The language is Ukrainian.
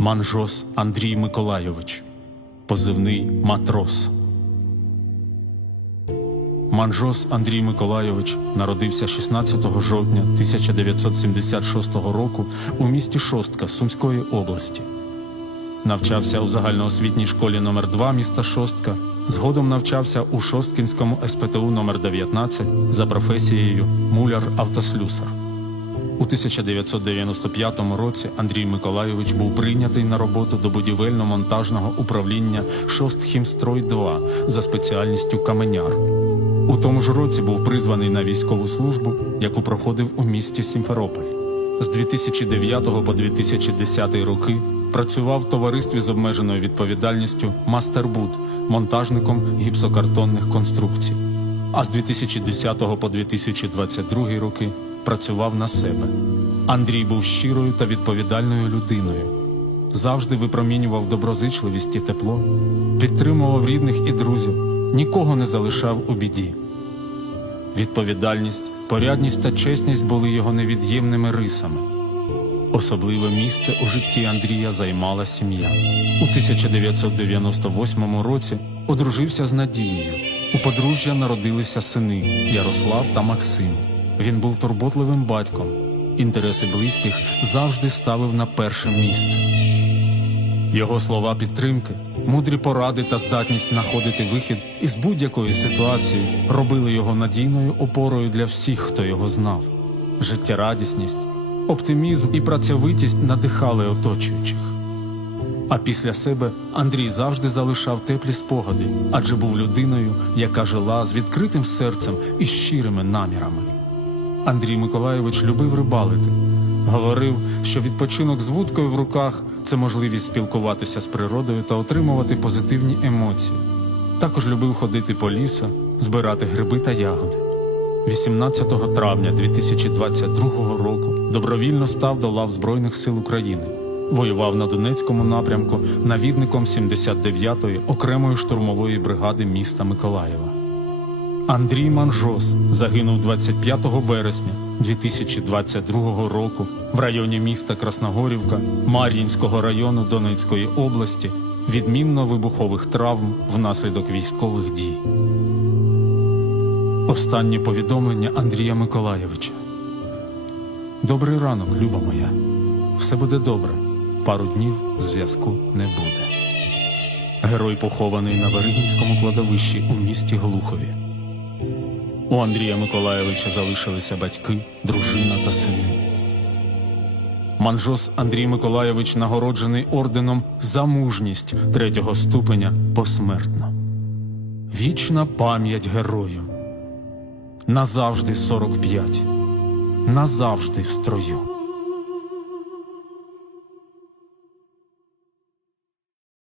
Манжос Андрій Миколайович, позивний матрос. Манжос Андрій Миколайович народився 16 жовтня 1976 року у місті Шостка Сумської області. Навчався у загальноосвітній школі номер 2 міста Шостка. Згодом навчався у Шосткінському СПТУ номер 19 за професією муляр-автослюсар. У 1995 році Андрій Миколайович був прийнятий на роботу до будівельно-монтажного управління Шостхімстрой 2 за спеціальністю каменяр. У тому ж році був призваний на військову службу, яку проходив у місті Сімферополь. З 2009 по 2010 роки працював в товаристві з обмеженою відповідальністю Мастербуд монтажником гіпсокартонних конструкцій. А з 2010 по 2022 роки працював на себе. Андрій був щирою та відповідальною людиною. Завжди випромінював доброзичливість і тепло, підтримував рідних і друзів, нікого не залишав у біді. Відповідальність, порядність та чесність були його невід'ємними рисами. Особливе місце у житті Андрія займала сім'я. У 1998 році одружився з Надією. У подружжя народилися сини Ярослав та Максим. Він був турботливим батьком. Інтереси близьких завжди ставив на перше місце. Його слова підтримки, мудрі поради та здатність знаходити вихід із будь-якої ситуації робили його надійною опорою для всіх, хто його знав. Життєрадісність, оптимізм і працьовитість надихали оточуючих. А після себе Андрій завжди залишав теплі спогади, адже був людиною, яка жила з відкритим серцем і щирими намірами. Андрій Миколайович любив рибалити. Говорив, що відпочинок з вудкою в руках це можливість спілкуватися з природою та отримувати позитивні емоції. Також любив ходити по лісу, збирати гриби та ягоди. 18 травня 2022 року добровільно став до лав Збройних сил України. Воював на Донецькому напрямку навідником 79-ї окремої штурмової бригади міста Миколаєва. Андрій Манжос загинув 25 вересня 2022 року в районі міста Красногорівка Мар'їнського району Донецької області від мінно-вибухових травм внаслідок військових дій. Останнє повідомлення Андрія Миколайовича. Добрий ранок, люба моя. Все буде добре. Пару днів зв'язку не буде. Герой похований на Веригінському кладовищі у місті Глухові. У Андрія Миколайовича залишилися батьки, дружина та сини. Манжос Андрій Миколайович нагороджений орденом за мужність третього ступеня посмертно. Вічна пам'ять герою. Назавжди 45. Назавжди в строю.